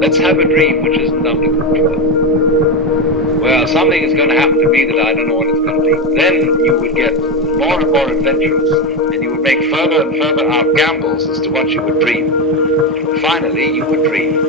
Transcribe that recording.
Let's have a dream which isn't uncomfortable. Well, something is going to happen to me that I don't know what it's going to be. Then you would get more and more adventurous, and you would make further and further out gambles as to what you would dream. Finally, you would dream.